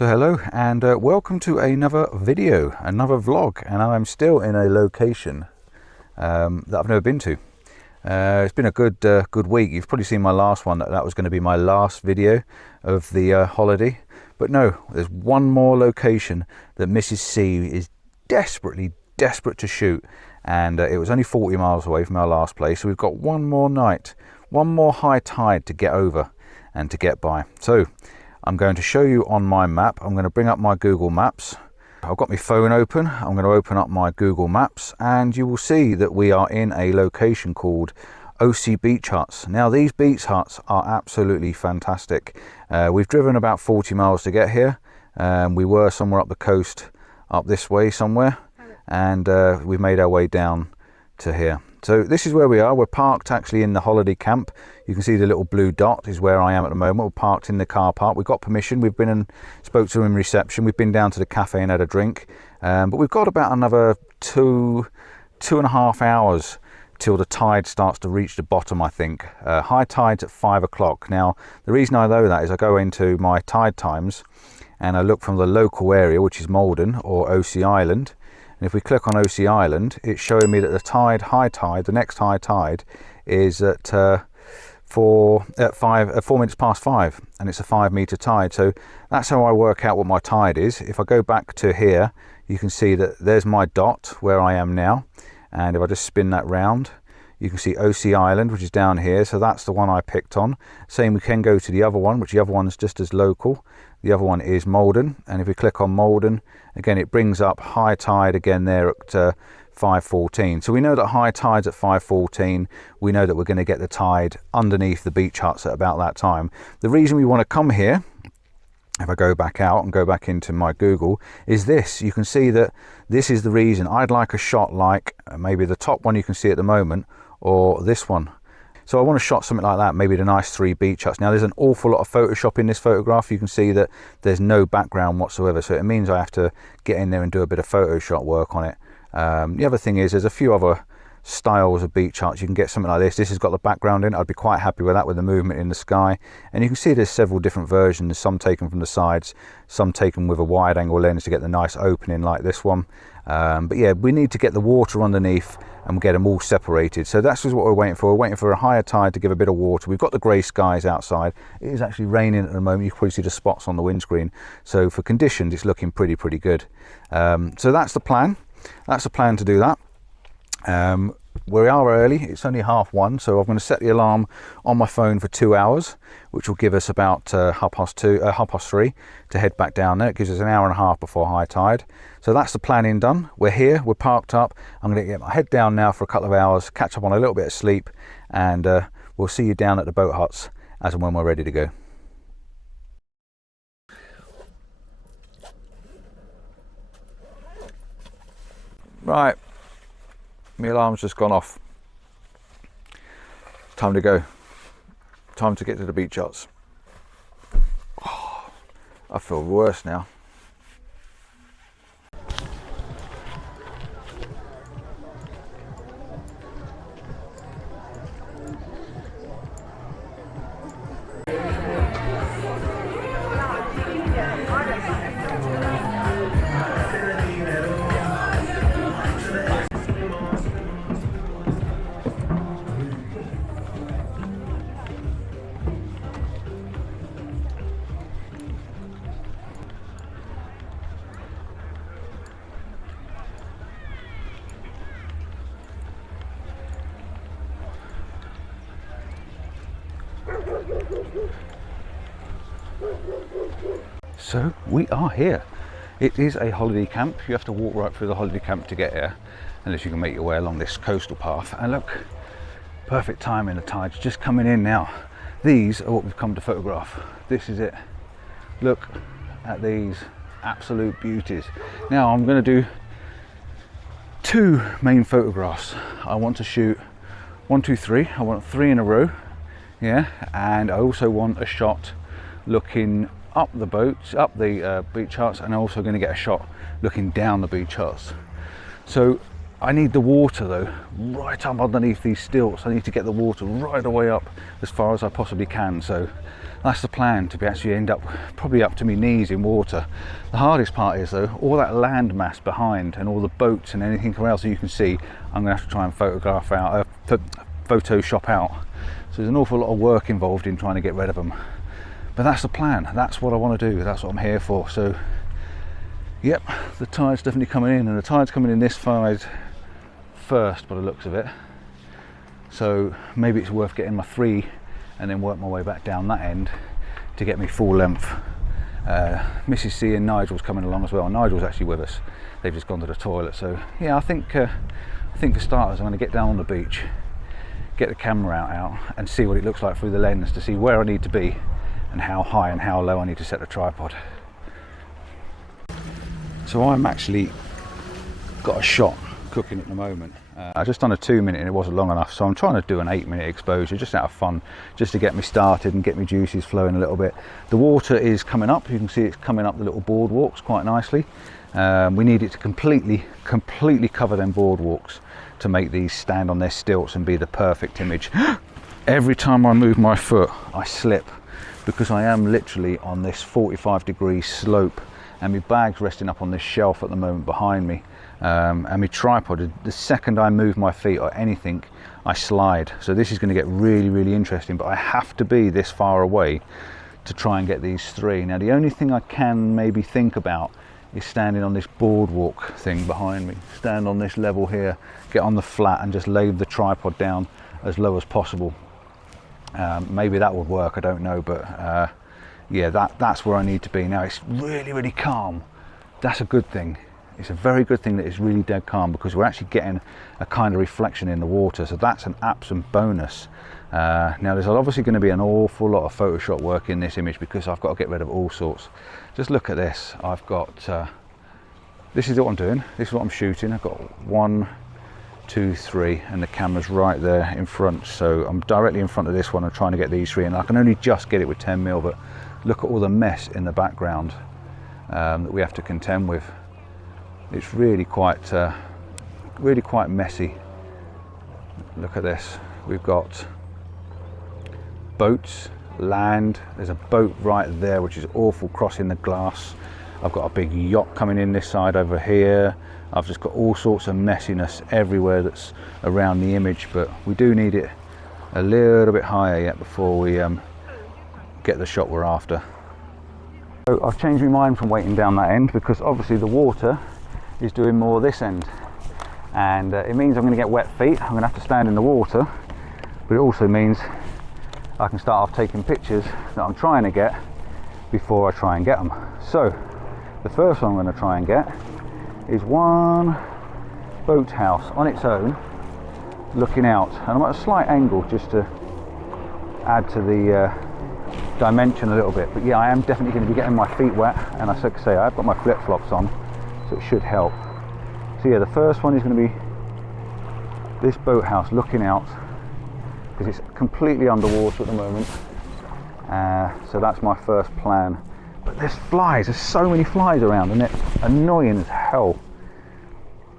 So hello and welcome to another video, another vlog, and I'm still in a location that I've never been to. It's been a good week. You've probably seen my last one, that was going to be my last video of the holiday. But no, there's one more location that Mrs. C is desperate to shoot, and it was only 40 miles away from our last place, so we've got one more night, one more high tide to get over and to get by. So I'm going to show you on my map. I'm going to bring up my Google Maps. I've got my phone open. I'm going to open up my Google Maps and you will see that we are in a location called Osea Beach Huts. Now these beach huts are absolutely fantastic. We've driven about 40 miles to get here. We were somewhere up the coast, up this way somewhere, and we made our way down to here. So this is where we are. We're parked actually in the holiday camp. You can see the little blue dot is where I am at the moment. We're parked in the car park. We've got permission. We've been and spoke to them in reception. We've been down to the cafe and had a drink. But we've got about another two and a half hours till the tide starts to reach the bottom, I think. High tide's at 5 o'clock. Now, the reason I know that is I go into my tide times and I look from the local area, which is Maldon or Osea Island. And if we click on Osea Island, it's showing me that the next high tide is at 4 minutes past 5, and it's a 5 meter tide. So that's how I work out what my tide is. If I go back to here, you can see that there's my dot where I am now. And if I just spin that round, you can see Osea Island, which is down here. So that's the one I picked on. Same, we can go to the other one, which the other one is just as local. The other one is Maldon, and if we click on Maldon, again it brings up high tide again there at 5:14. So we know that high tide's at 5:14. We know that we're going to get the tide underneath the beach huts at about that time. The reason we want to come here, if I go back out and go back into my Google, is this. You can see that this is the reason. I'd like a shot like maybe the top one you can see at the moment, or this one. So I want to shot something like that, maybe the nice 3 beach huts. Now there's an awful lot of Photoshop in this photograph. You can see that there's no background whatsoever. So it means I have to get in there and do a bit of Photoshop work on it. The other thing is there's a few other styles of beach huts. You can get something like this. This has got the background in. I'd be quite happy with that, with the movement in the sky. And you can see there's several different versions, some taken from the sides, some taken with a wide angle lens to get the nice opening like this one. But yeah, we need to get the water underneath and get them all separated. So that's just what we're waiting for. We're waiting for a higher tide to give a bit of water. We've got the grey skies outside. It is actually raining at the moment. You can probably see the spots on the windscreen. So for conditions, it's looking pretty good. So that's the plan. That's the plan to do that. We are early. It's only 1:30, so I'm going to set the alarm on my phone for 2 hours, which will give us about 3:30 to head back down there. It gives us an hour and a half before high tide. So that's the planning done. We're here, we're parked up. I'm going to get my head down now for a couple of hours, catch up on a little bit of sleep, and we'll see you down at the boat huts as and when we're ready to go. Right. My alarm's just gone off. Time to go. Time to get to the beach huts. Oh, I feel worse now. So we are here. It is a holiday camp. You have to walk right through the holiday camp to get here, unless you can make your way along this coastal path. And look, perfect timing, the tide's just coming in now. These are what we've come to photograph. This is it. Look at these absolute beauties. Now I'm going to do 2 main photographs. I want to shoot 1, 2, 3. I want 3 in a row, yeah, and I also want a shot looking up the boats, up the beach huts, and I'm also going to get a shot looking down the beach huts. So I need the water though right up underneath these stilts. I need to get the water right the way up as far as I possibly can. So that's the plan, to be actually end up probably up to my knees in water. The hardest part is though, all that land mass behind and all the boats and anything else that you can see, I'm gonna have to try and photograph out, Photoshop out. So there's an awful lot of work involved in trying to get rid of them. But that's the plan, that's what I want to do, that's what I'm here for. So yep, the tide's definitely coming in, and the tide's coming in this side first by the looks of it. So maybe it's worth getting my 3 and then work my way back down that end to get me full length. Mrs. C and Nigel's coming along as well. Nigel's actually with us. They've just gone to the toilet. So yeah, I think for starters, I'm going to get down on the beach, get the camera out and see what it looks like through the lens to see where I need to be and how high and how low I need to set the tripod. So I'm actually got a shot cooking at the moment. I just done a 2-minute and it wasn't long enough, so I'm trying to do an 8-minute exposure just out of fun, just to get me started and get me juices flowing a little bit. The water is coming up, you can see it's coming up the little boardwalks quite nicely. We need it to completely cover them boardwalks to make these stand on their stilts and be the perfect image. Every time I move my foot I slip, because I am literally on this 45-degree slope and my bag's resting up on this shelf at the moment behind me. And my tripod, the second I move my feet or anything, I slide. So this is going to get really interesting, but I have to be this far away to try and get these 3. Now the only thing I can maybe think about is standing on this boardwalk thing behind me. Stand on this level here, get on the flat and just lay the tripod down as low as possible. Maybe that would work, I don't know, but yeah, that's where I need to be. Now it's really calm. That's a good thing. It's a very good thing that it's really dead calm, because we're actually getting a kind of reflection in the water, so that's an absolute bonus. Now there's obviously going to be an awful lot of Photoshop work in this image because I've got to get rid of all sorts. Just look at this. I've got this is what I'm doing, this is what I'm shooting. I've got 1, 2, 3 and the camera's right there in front, so I'm directly in front of this one. I'm trying to get these 3 and I can only just get it with 10mm, but look at all the mess in the background that we have to contend with. It's really quite messy. Look at this. We've got boats, land. There's a boat right there which is awful, crossing the glass. I've got a big yacht coming in this side over here. I've just got all sorts of messiness everywhere that's around the image, but we do need it a little bit higher yet before we get the shot we're after. So I've changed my mind from waiting down that end, because obviously the water is doing more this end, and it means I'm going to get wet feet. I'm going to have to stand in the water, but it also means I can start off taking pictures that I'm trying to get before I try and get them. So the first one I'm going to try and get is one boathouse on its own looking out, and I'm at a slight angle just to add to the dimension a little bit. But yeah, I am definitely going to be getting my feet wet, and I say I've got my flip-flops on, so it should help. So yeah, the first one is going to be this boathouse looking out, because it's completely underwater at the moment. So that's my first plan. But there's flies, there's so many flies around, and it's annoying as hell.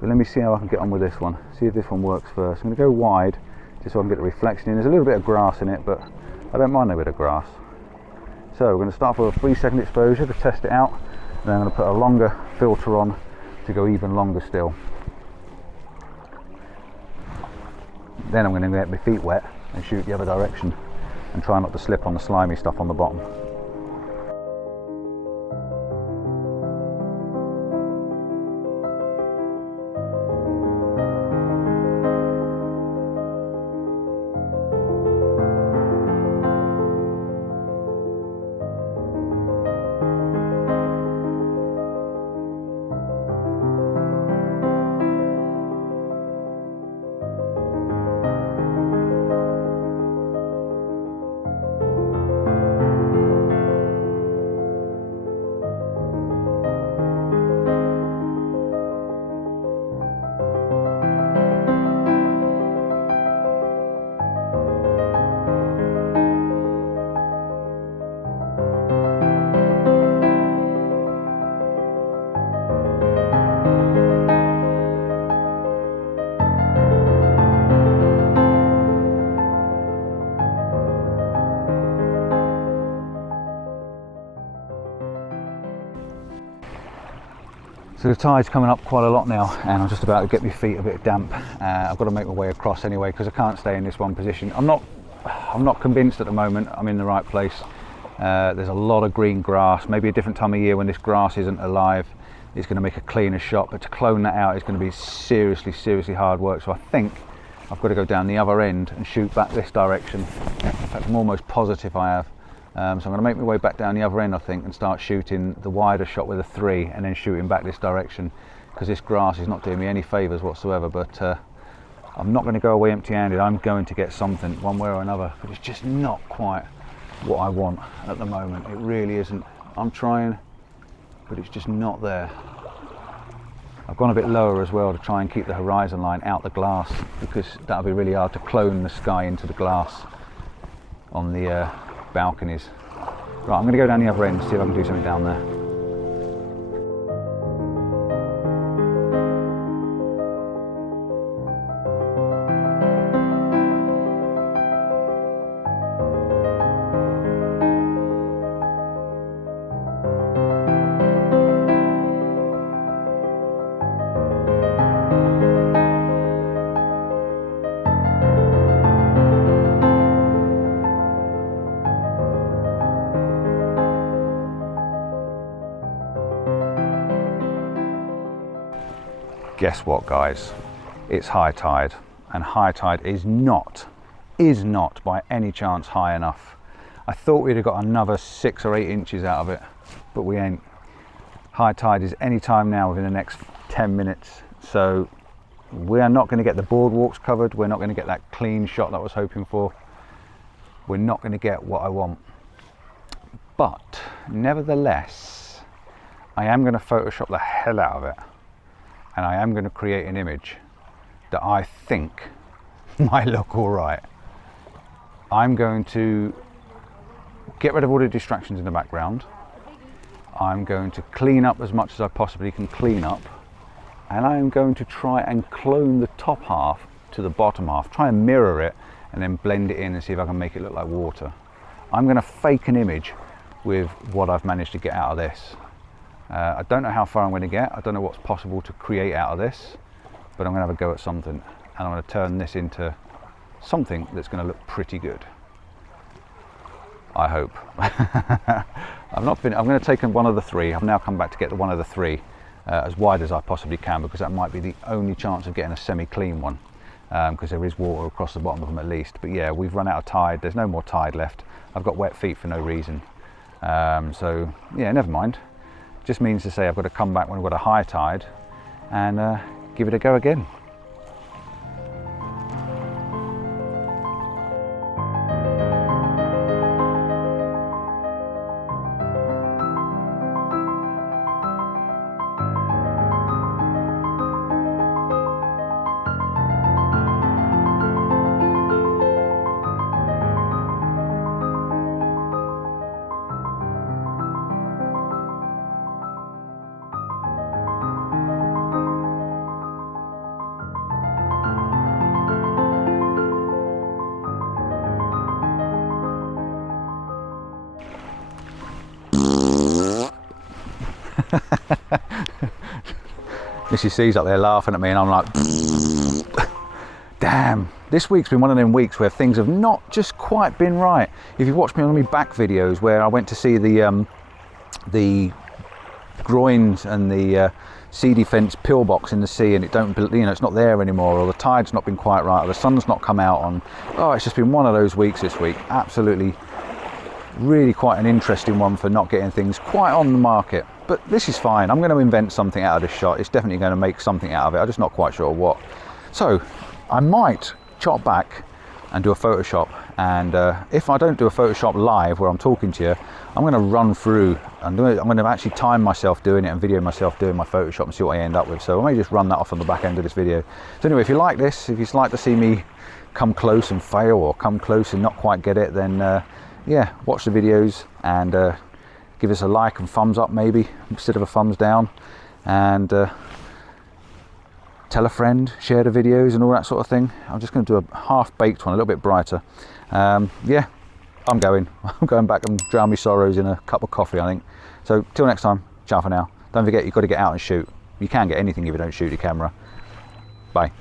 But let me see how I can get on with this one. See if this one works first. I'm going to go wide just so I can get the reflection in. There's a little bit of grass in it, but I don't mind a bit of grass. So we're going to start with a 3-second exposure to test it out. Then I'm going to put a longer filter on to go even longer still. Then I'm going to get my feet wet and shoot the other direction and try not to slip on the slimy stuff on the bottom. So the tide's coming up quite a lot now, and I'm just about to get my feet a bit damp. I've got to make my way across anyway because I can't stay in this one position. I'm not convinced at the moment I'm in the right place. There's a lot of green grass. Maybe a different time of year when this grass isn't alive, it's going to make a cleaner shot, but to clone that out is going to be seriously hard work. So I think I've got to go down the other end and shoot back this direction. In fact, I'm almost positive I have. So I'm going to make my way back down the other end, I think, and start shooting the wider shot with a 3 and then shooting back this direction, because this grass is not doing me any favours whatsoever. But I'm not going to go away empty-handed. I'm going to get something one way or another, but it's just not quite what I want at the moment. It really isn't. I'm trying, but it's just not there. I've gone a bit lower as well to try and keep the horizon line out the glass, because that'll be really hard to clone the sky into the glass on the balconies. Right, I'm going to go down the other end and see if I can do something down there. Guess what, guys? It's high tide, and high tide is not by any chance high enough. I thought we'd have got another 6 or 8 inches out of it, but we ain't. High tide is any time now within the next 10 minutes, so we are not going to get the boardwalks covered. We're not going to get that clean shot that I was hoping for. We're not going to get what I want. But nevertheless, I am going to Photoshop the hell out of it. And I am going to create an image that I think might look all right. I'm going to get rid of all the distractions in the background. I'm going to clean up as much as I possibly can clean up. And I'm going to try and clone the top half to the bottom half. Try and mirror it and then blend it in and see if I can make it look like water. I'm going to fake an image with what I've managed to get out of this. I don't know how far I'm going to get. I don't know what's possible to create out of this, but I'm going to have a go at something, and I'm going to turn this into something that's going to look pretty good. I hope. I'm going to take one of the 3. I've now come back to get the one of the 3 as wide as I possibly can, because that might be the only chance of getting a semi-clean one, because there is water across the bottom of them at least. But yeah, we've run out of tide. There's no more tide left. I've got wet feet for no reason. So yeah, never mind. Just means to say I've got to come back when we've got a high tide and give it a go again. Missy C's up there laughing at me, and I'm like, damn, this week's been one of them weeks where things have not just quite been right. If you've watched me on my back videos where I went to see the groins and the sea defence pillbox in the sea, and it's not there anymore, or the tide's not been quite right, or the sun's not come out on. Oh, it's just been one of those weeks this week. Absolutely, really quite an interesting one for not getting things quite on the market. But this is fine. I'm going to invent something out of this shot. It's definitely going to make something out of it. I'm just not quite sure what. So I might chop back and do a Photoshop. And if I don't do a Photoshop live where I'm talking to you, I'm going to run through and I'm going to actually time myself doing it and video myself doing my Photoshop and see what I end up with. So I may just run that off on the back end of this video. So anyway, if you like this, if you'd like to see me come close and fail, or come close and not quite get it, then yeah, watch the videos and give us a like and thumbs up maybe instead of a thumbs down, and tell a friend, share the videos and all that sort of thing. I'm just going to do a half-baked one, a little bit brighter. Yeah, I'm going back and drown my sorrows in a cup of coffee, I think. So till next time, ciao for now. Don't forget, you've got to get out and shoot. You can't get anything if you don't shoot your camera. Bye.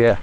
Yeah.